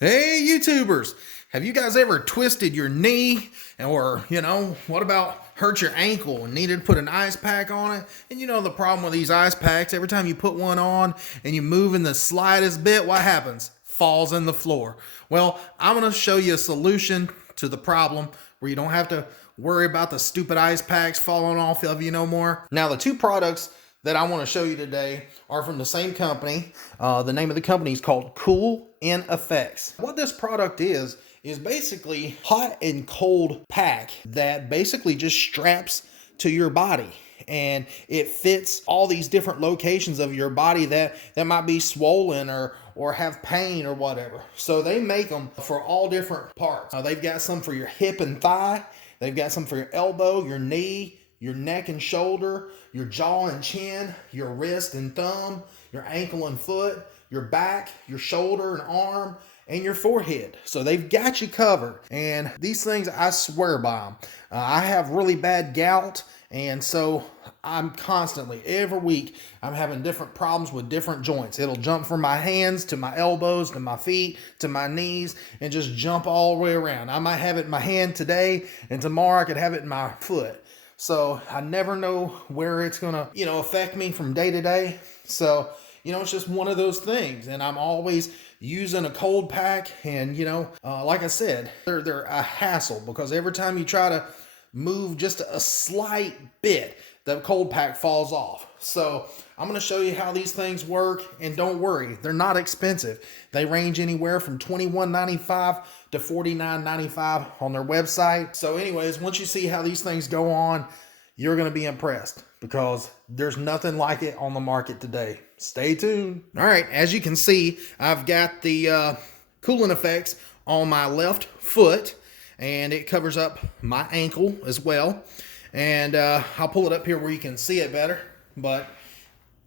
Hey, YouTubers, have you guys ever twisted your knee or, what about hurt your ankle and needed to put an ice pack on it? And the problem with these ice packs, every time you put one on and you move in the slightest bit, what happens? Falls in the floor. Well, I'm going to show you a solution to the problem where you don't have to worry about the stupid ice packs falling off of you no more. Now, the two products that I want to show you today are from the same company. The name of the company is called KOOL'N FX. What this product is basically hot and cold pack that basically just straps to your body. And it fits all these different locations of your body that might be swollen or have pain or whatever. So they make them for all different parts. They've got some for your hip and thigh. They've got some for your elbow, your knee, your neck and shoulder, your jaw and chin, your wrist and thumb, your ankle and foot, your back, your shoulder and arm, and your forehead. So they've got you covered. And these things, I swear by them. I have really bad gout, and so I'm constantly, every week, I'm having different problems with different joints. It'll jump from my hands to my elbows to my feet to my knees and just jump all the way around. I might have it in my hand today, and tomorrow I could have it in my foot. So I never know where it's going to, affect me from day to day. So, it's just one of those things. And I'm always using a cold pack. And, like I said, they're a hassle because every time you try to move just a slight bit, the cold pack falls off. So I'm going to show you how these things work. And don't worry, they're not expensive. They range anywhere from $21.95 to $49.95 on their website. So anyways, once you see how these things go on, you're going to be impressed because there's nothing like it on the market today. Stay tuned. All right, as you can see, I've got the KOOL'N FX on my left foot, and it covers up my ankle as well. And I'll pull it up here where you can see it better. But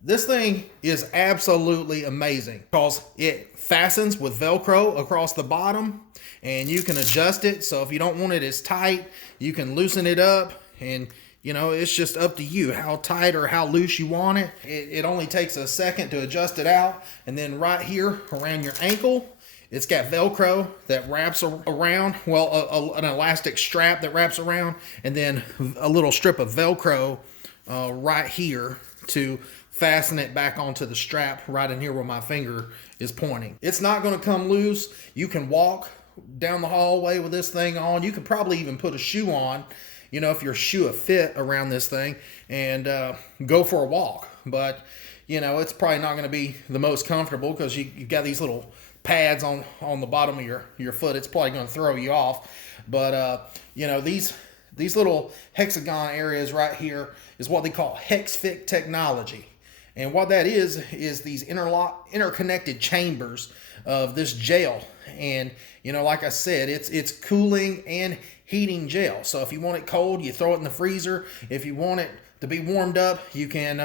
this thing is absolutely amazing because it fastens with Velcro across the bottom, and you can adjust it. So if you don't want it as tight, you can loosen it up, and it's just up to you how tight or how loose you want it. It only takes a second to adjust it out. And then right here around your ankle, it's got Velcro that wraps around, an elastic strap that wraps around, and then a little strip of Velcro right here to fasten it back onto the strap right in here where my finger is pointing. It's not going to come loose. You can walk down the hallway with this thing on. You could probably even put a shoe on, if your shoe a fit around this thing, and go for a walk. But, it's probably not going to be the most comfortable because you've got these little pads on the bottom of your foot. It's probably going to throw you off. But, these little hexagon areas right here is what they call hex fit technology. And what that is these interconnected chambers of this gel. And, like I said, it's cooling and heating gel. So if you want it cold, you throw it in the freezer. If you want it to be warmed up, you can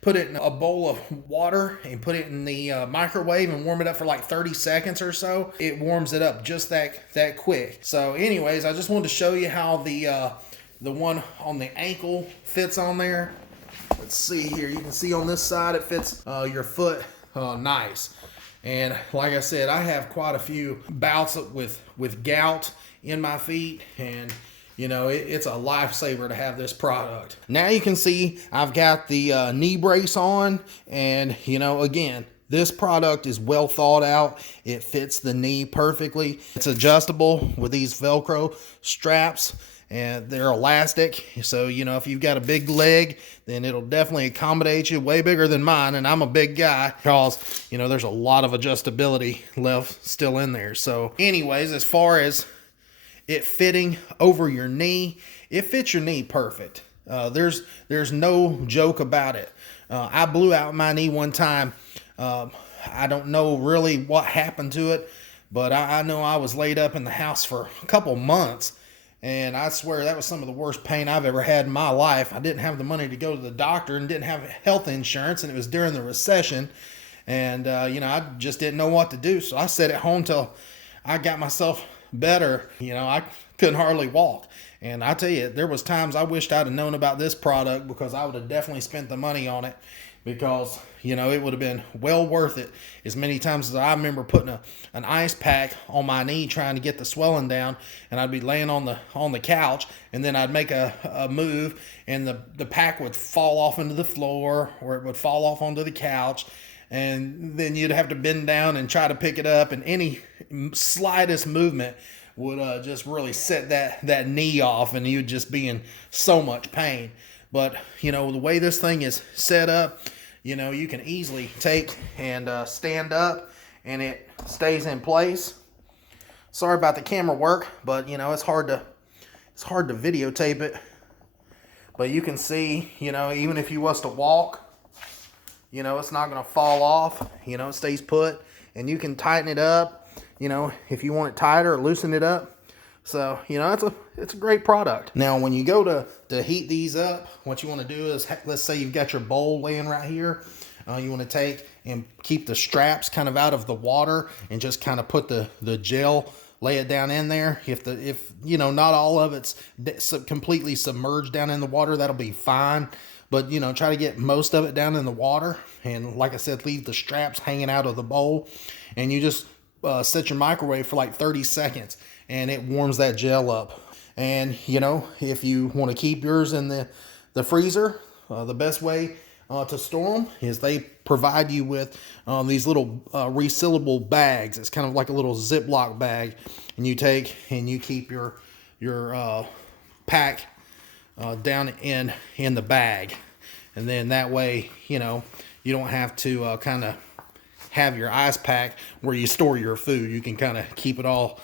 put it in a bowl of water and put it in the microwave and warm it up for like 30 seconds or so. It warms it up just that quick. So anyways, I just wanted to show you how the one on the ankle fits on there. Let's see here. You can see on this side it fits your foot nice. And like I said, I have quite a few bouts with gout in my feet, and it's a lifesaver to have this product. Now you can see I've got the knee brace on, and again, this product is well thought out. It fits the knee perfectly. It's adjustable with these Velcro straps, and they're elastic. So, if you've got a big leg, then it'll definitely accommodate you. Way bigger than mine, and I'm a big guy because, there's a lot of adjustability left still in there. So anyways, as far as it fitting over your knee, it fits your knee perfect. There's no joke about it. I blew out my knee one time. I don't know really what happened to it, but I know I was laid up in the house for a couple months, and I swear that was some of the worst pain I've ever had in my life. I didn't have the money to go to the doctor and didn't have health insurance, and it was during the recession, and I just didn't know what to do. So I sat at home till I got myself better. I couldn't hardly walk. And I tell you, there was times I wished I'd have known about this product because I would have definitely spent the money on it. because, you know, it would have been well worth it as many times as I remember putting an ice pack on my knee trying to get the swelling down, and I'd be laying on the couch, and then I'd make a move, and the pack would fall off into the floor, or it would fall off onto the couch, and then you'd have to bend down and try to pick it up, and any slightest movement would just really set that knee off, and you'd just be in so much pain. But, you know, the way this thing is set up, you know, you can easily take and stand up, and it stays in place. Sorry about the camera work, but, you know, it's hard to videotape it. But you can see, you know, even if you was to walk, you know, it's not going to fall off. You know, it stays put, and you can tighten it up, you know, if you want it tighter or loosen it up. So, you know, it's a great product. Now, when you go to heat these up, what you want to do is, let's say you've got your bowl laying right here. You want to take and keep the straps kind of out of the water and just kind of put the gel, lay it down in there. If you know, not all of it's completely submerged down in the water, that'll be fine. But, you know, try to get most of it down in the water. And like I said, leave the straps hanging out of the bowl. And you just set your microwave for like 30 seconds. And it warms that gel up. And, you know, if you want to keep yours in the freezer, the best way to store them is they provide you with these little resealable bags. It's kind of like a little Ziploc bag. And you take and you keep your pack down in the bag. And then that way, you know, you don't have to kind of have your ice pack where you store your food. You can kind of keep it all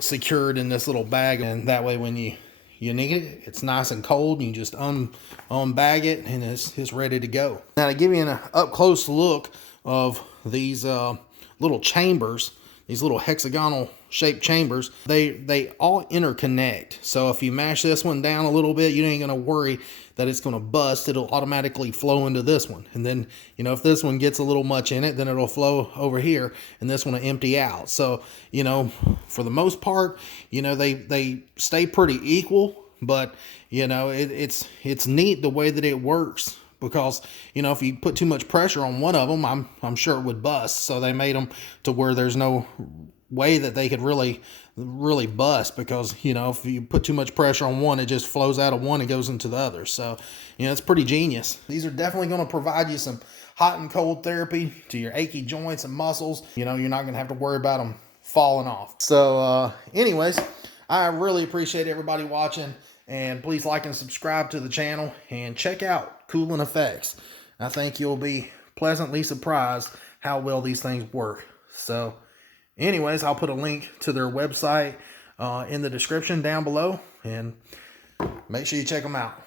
secured in this little bag, and that way when you need it, it's nice and cold, and you just unbag it, and it's ready to go. Now, to give you an up close look of these little chambers, these little hexagonal shaped chambers, they all interconnect. So if you mash this one down a little bit, you ain't gonna worry that it's gonna bust. It'll automatically flow into this one. And then, you know, if this one gets a little much in it, then it'll flow over here, and this one will empty out. So, you know, for the most part, you know, they stay pretty equal, but, you know, it's neat the way that it works. Because, you know, if you put too much pressure on one of them, I'm sure it would bust. So they made them to where there's no way that they could really bust, because, you know, if you put too much pressure on one, it just flows out of one and goes into the other. So, you know, it's pretty genius. These are definitely going to provide you some hot and cold therapy to your achy joints and muscles. You know, you're not going to have to worry about them falling off. So, anyways, I really appreciate everybody watching. And please like and subscribe to the channel, and check out KOOL'N FX. I think you'll be pleasantly surprised how well these things work. So anyways, I'll put a link to their website in the description down below, and make sure you check them out.